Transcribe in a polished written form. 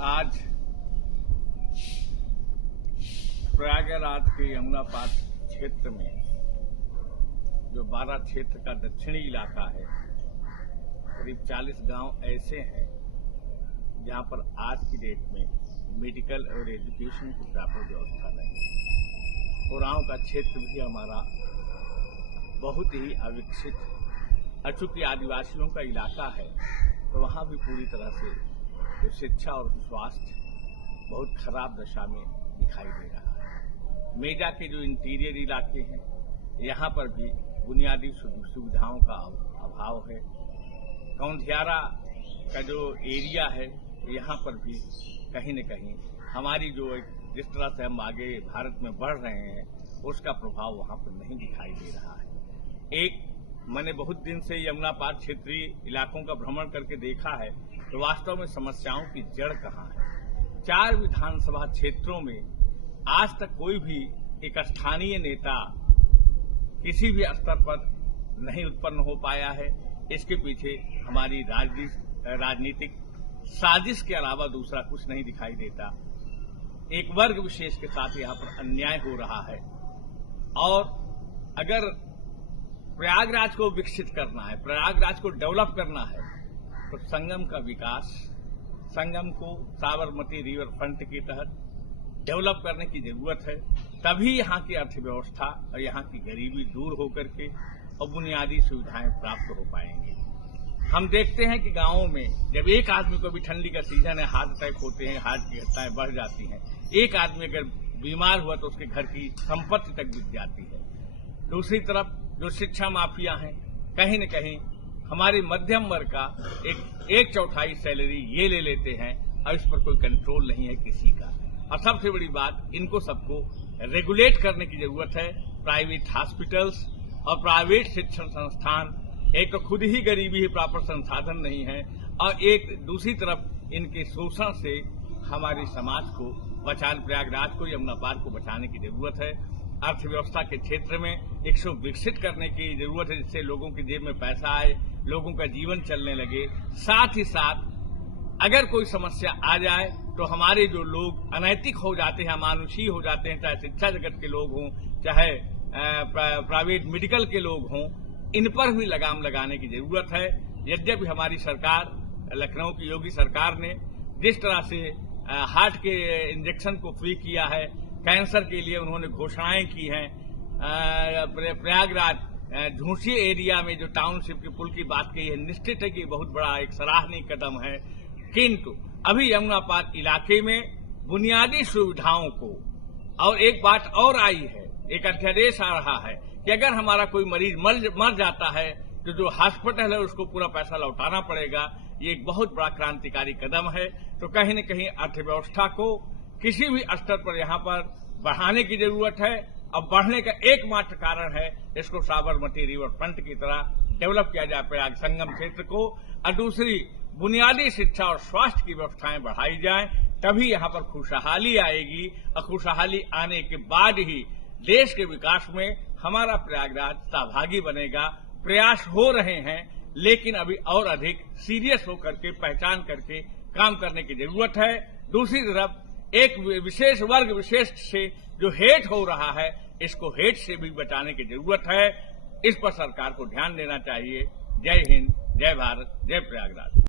आज प्रयागराज के यमुना पार क्षेत्र में जो बारा क्षेत्र का दक्षिणी इलाका है, करीब 40 गांव ऐसे हैं जहां पर आज की डेट में मेडिकल और एजुकेशन की प्रॉपर व्यवस्था नहीं है। उरांव का क्षेत्र भी हमारा बहुत ही अविकसित चूंकि आदिवासियों का इलाका है, तो वहां भी पूरी तरह से जो शिक्षा और स्वास्थ्य बहुत खराब दशा में दिखाई दे रहा है। मेजा के जो इंटीरियर इलाके हैं, यहाँ पर भी बुनियादी सुविधाओं का अभाव है। कौंधियारा का जो एरिया है, यहाँ पर भी कहीं न कहीं हमारी जो जिस तरह से हम आगे भारत में बढ़ रहे हैं, उसका प्रभाव वहाँ पर नहीं दिखाई दे रहा है। मैंने बहुत दिन से यमुना पार क्षेत्रीय इलाकों का भ्रमण करके देखा है, तो वास्तव में समस्याओं की जड़ कहाँ है। 4 विधानसभा क्षेत्रों में आज तक कोई भी एक स्थानीय नेता किसी भी स्तर पर नहीं उत्पन्न हो पाया है। इसके पीछे हमारी राजनीतिक साजिश के अलावा दूसरा कुछ नहीं दिखाई देता। एक वर्ग विशेष के साथ यहाँ पर अन्याय हो रहा है, और अगर प्रयागराज को विकसित करना है, प्रयागराज को डेवलप करना है, तो संगम का विकास, संगम को साबरमती रिवर फ्रंट के तहत डेवलप करने की जरूरत है। तभी यहाँ की अर्थव्यवस्था और यहाँ की गरीबी दूर होकर के और बुनियादी सुविधाएं प्राप्त हो पाएंगी। हम देखते हैं कि गांवों में जब एक आदमी को भी ठंडी का सीजन है, हार्ट अटैक होते हैं, हार्ट की घटनाएं बढ़ जाती हैं। एक आदमी अगर बीमार हुआ तो उसके घर की संपत्ति तक बिक जाती है। दूसरी तरफ जो शिक्षा माफिया हैं, कहीं न कहीं हमारे मध्यम वर्ग का एक चौथाई सैलरी ये ले लेते हैं, और इस पर कोई कंट्रोल नहीं है किसी का। और सबसे बड़ी बात, इनको सबको रेगुलेट करने की जरूरत है। प्राइवेट हॉस्पिटल्स और प्राइवेट शिक्षण संस्थान, एक तो खुद ही गरीबी है, प्रॉपर संसाधन नहीं है, और एक दूसरी तरफ इनके शोषण से हमारे समाज को बचाने, प्रयागराज को, यमुना पार को बचाने की जरूरत है। अर्थव्यवस्था के क्षेत्र में इसको विकसित करने की जरूरत है, जिससे लोगों की जेब में पैसा आए, लोगों का जीवन चलने लगे। साथ ही साथ अगर कोई समस्या आ जाए तो हमारे जो लोग अनैतिक हो जाते हैं, अमानुषी हो जाते हैं, चाहे शिक्षा जगत के लोग हों, चाहे प्राइवेट मेडिकल के लोग हों, इन पर भी लगाम लगाने की जरूरत है। यद्यपि हमारी सरकार, लखनऊ की योगी सरकार ने जिस तरह से हार्ट के इंजेक्शन को फ्री किया है, कैंसर के लिए उन्होंने घोषणाएं की हैं, प्रयागराज झूसी एरिया में जो टाउनशिप के पुल की बात की है, निश्चित है कि बहुत बड़ा एक सराहनीय कदम है। किंतु अभी यमुना पार इलाके में बुनियादी सुविधाओं को, और एक बात और आई है, एक अध्यादेश आ रहा है कि अगर हमारा कोई मरीज मर जाता है तो जो हॉस्पिटल है उसको पूरा पैसा लौटाना पड़ेगा। ये एक बहुत बड़ा क्रांतिकारी कदम है। तो कहीं न कहीं अर्थव्यवस्था को किसी भी स्तर पर यहाँ पर बढ़ाने की जरूरत है, और बढ़ने का एकमात्र कारण है इसको साबरमती रिवर फ्रंट की तरह डेवलप किया जाए प्रयाग संगम क्षेत्र को, और दूसरी बुनियादी शिक्षा और स्वास्थ्य की व्यवस्थाएं बढ़ाई जाएं। तभी यहाँ पर खुशहाली आएगी, और खुशहाली आने के बाद ही देश के विकास में हमारा प्रयागराज सहभागी बनेगा। प्रयास हो रहे हैं, लेकिन अभी और अधिक सीरियस होकर के, पहचान करके काम करने की जरूरत है। दूसरी तरफ एक विशेष वर्ग विशेष से जो हेट हो रहा है, इसको हेट से भी बचाने की जरूरत है। इस पर सरकार को ध्यान देना चाहिए। जय हिंद, जय भारत, जय प्रयागराज।